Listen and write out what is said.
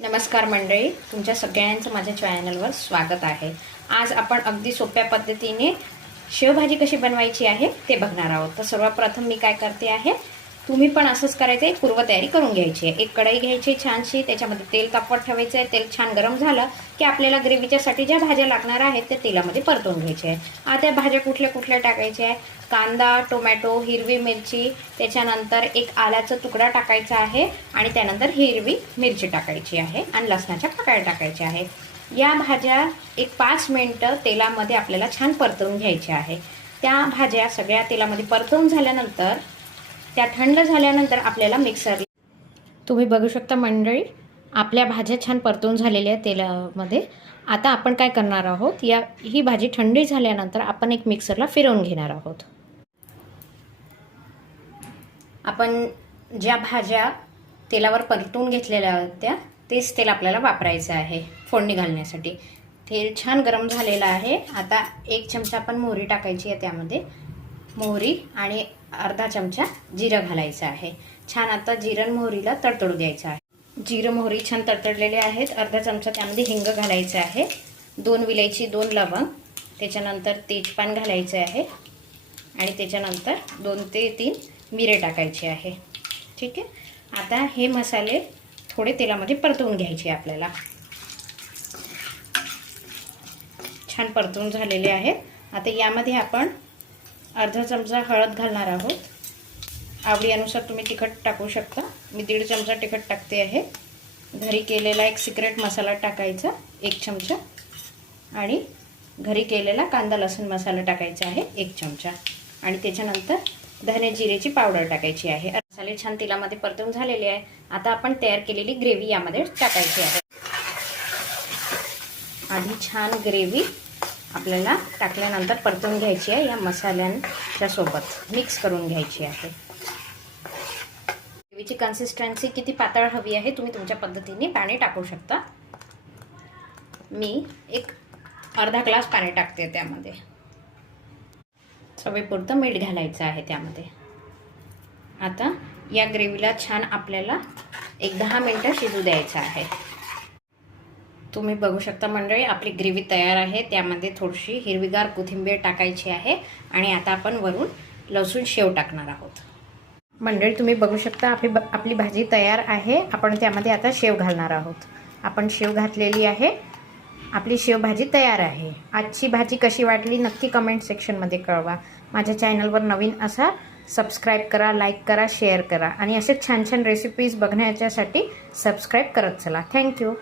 नमस्कार मंडळी, तुमच्या सगळ्यांचं माझ्या चॅनलवर स्वागत आहे। आज आपण अगदी सोप्या पद्धतीने शेवभाजी कशी बनवायची आहे ते बघणार आहोत। तर सर्वप्रथम मी काय करते आहे, तुम्ही पण असंच करायचं आहे, पूर्वतयारी करून घ्यायची आहे। एक कढई घ्यायची छानशी, त्याच्यामध्ये तेल तापवत ठेवायचं आहे। तेल छान गरम झालं की आपल्याला ग्रेव्हीच्यासाठी ज्या भाज्या लागणार आहेत त्या तेलामध्ये परतून घ्यायच्या आहे। आता भाज्या कुठल्या कुठल्या टाकायच्या आहे, कांदा, टोमॅटो, हिरवी मिरची, त्याच्यानंतर एक आल्याचा तुकडा टाकायचा आहे आणि त्यानंतर हिरवी मिरची टाकायची आहे आणि लसणाच्या पाकळ्या टाकायच्या आहे। या भाज्या एक 5 मिनिटं तेलामध्ये आपल्याला छान परतवून घ्यायच्या आहे। त्या भाज्या सगळ्या तेलामध्ये परतवून झाल्यानंतर त्या थंड झाल्यानंतर आपल्याला मिक्सर, तुम्ही बघू शकता मंडळी, आपल्या भाज्या छान परतवून झालेल्या तेलामध्ये। आता आपण काय करणार आहोत, ही भाजी थंडी झाल्यानंतर आपण एक मिक्सरला फिरवून घेणार आहोत। आपण ज्या भाज्या तेलावर परतून घेतलेल्या होत्या तेच तेल आपल्याला वापरायचं आहे फोडणी घालण्यासाठी। तेल छान गरम झालेलं आहे। आता 1 चमचा आपण मोहरी टाकायची आहे, त्यामध्ये मोहरी आणि अर्धा चमचा जिरं घालायचं आहे। छान आता जिरं मोहरीला तडतडू द्यायचं आहे। जिरं मोहरी छान तडतडलेले आहेत। अर्धा चमचा त्यामध्ये हिंग घालायचं आहे, 2 विलायची, 2 लवंग, त्याच्यानंतर तेजपान घालायचं आहे आणि त्याच्यानंतर 2 ते 3 मिरे टाकायचे आहे। ठीक आहे, आता हे मसाले थोडे तेलामध्ये परतवून घ्यायचे आपल्याला। छान परतवून झालेले आहेत। आता यामध्ये आपण अर्धा चमचा हळद घालणार आहोत। आवडीनुसार तुम्ही तिखट टाकू शकता। मी 1.5 चमचा तिखट टाकते आहे। घरी केलेला एक सिक्रेट मसाला टाकायचा 1 चमचा आणि घरी केलेला कांदा लसूण मसाला टाकायचा आहे 1 चमचा आणि त्याच्यानंतर धने जिरेची पावडर टाकायची आहे। मसाले छान तेलामध्ये परतवून झालेले आहे। आता आपण तयार केलेली ग्रेव्ही यामध्ये टाकायची आहे। आधी छान ग्रेव्ही आपल्याला टाकल्यानंतर परतवून घ्यायची आहे। या मसाल्यांच्या सोबत मिक्स करून घ्यायची आहे। ग्रेव्हीची कन्सिस्टन्सी किती पातळ हवी आहे तुम्ही तुमच्या पद्धतीने पाणी टाकू शकता। मी एक अर्धा ग्लास पाणी टाकते, त्यामध्ये चवीपुरतं मीठ घालायचं आहे त्यामध्ये। आता या ग्रेव्हीला छान आपल्याला एक 10 मिनिटं शिजू द्यायचं आहे। तुम्ही बघू शकता मंडळी, आपली ग्रेव्ही तयार आहे। त्यामध्ये थोडीशी हिरवीगार कोथिंबीर टाकायची आहे आणि आता आपण वरून लसूण शेव टाकणार आहोत। मंडळी तुम्ही बघू शकता आपली भाजी तयार आहे। आपण त्यामध्ये आता शेव घालणार आहोत। आपण शेव घातलेली आहे। आपली शेवभाजी तयार आहे। आजची भाजी कशी वाटली नक्की कमेंट सेक्शनमध्ये कळवा। माझ्या चॅनलवर नवीन असा सबस्क्राईब करा, लाईक करा, शेअर करा आणि असे छान छान रेसिपीज बघण्याच्यासाठी सबस्क्राईब करत चला। थँक्यू।